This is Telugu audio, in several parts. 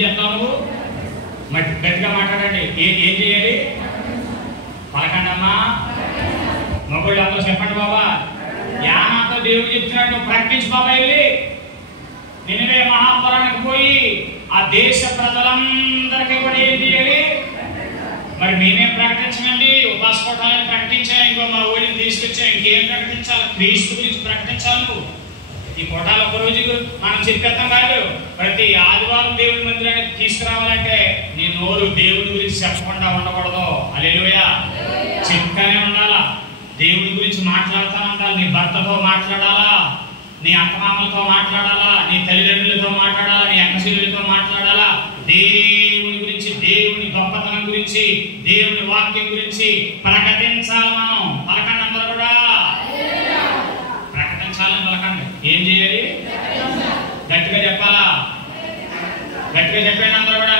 చేస్తావు నువ్వు? గట్టిగా మాట్లాడండి. ఏం చేయాలి? పలకండి అమ్మా. మొగుళ్ళు అందరూ చెప్పండి బాబా. యానాతో దేవుడు చెప్తున్నాడు, నువ్వు ప్రకటించు బాబా. వెళ్ళి నినివే మహాపురానికి పోయి ఆ దేశ ప్రజలందరికీ కూడా ఏం చేయాలి? మరి మేమేం ప్రకటించమండి? ఉపాస కోటాలను ప్రకటించాం, ఇంకో మా ఊళ్ళని తీసుకొచ్చాం, ఇంకేం ప్రకటించాలి? క్రీస్తు గురించి ప్రకటించాలి. నువ్వు ఈ కోటాలు ఒక రోజు మనం చెప్పేస్తాం కాదు. ప్రతి ఆదివారం దేవుడి మందిరానికి తీసుకురావాలంటే నీ నోరు దేవుడి గురించి చెప్పకుండా ఉండకూడదు. హల్లెలూయా. చెప్తానే ఉండాలా. దేవుడి గురించి మాట్లాడుతూ ఉండాలి. నీ భర్తతో మాట్లాడాలా, నీ అత్తమామలతో మాట్లాడాలా, నీ తల్లిదండ్రులతో మాట్లాడాలా, నీ అక్కచెల్లెలతో మాట్లాడాలా. దేవుని గురించి, దేవుని గొప్పతనం గురించి, దేవుని వాక్యం గురించి ప్రకటించాలి. మనం పలకండి అందరూ కూడా. ప్రకటించాలని పలకండి. ఏం చేయాలి? గట్టిగా చెప్పాలా? గట్టిగా చెప్పండి అందరూ కూడా.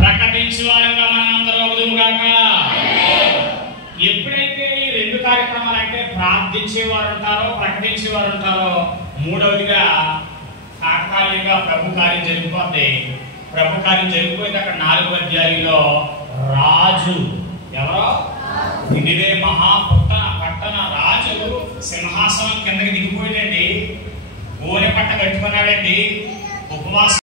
ప్రకటించే వాళ్ళగా మనం అందరూ అవుదుముగాక. ఎప్పుడైతే ఈ రెండు కార్యక్రమాలు అంటే ప్రార్థించేవారు ఉంటారో, ప్రకటించేవారు ఉంటారో, మూడవదిగా తాత్కాలికంగా ప్రభు కార్యం జరిగిపోద్ది. ప్రభు కార్యం జరిగిపోయింది. అక్కడ 4వ అధ్యాయంలో రాజు ఎవరో నినివే పట్టణ రాజు సింహాసనం కిందకి దిగిపోయాడండి. గోనె పట్ట కట్టుకున్నాడండి. ఉపవాసం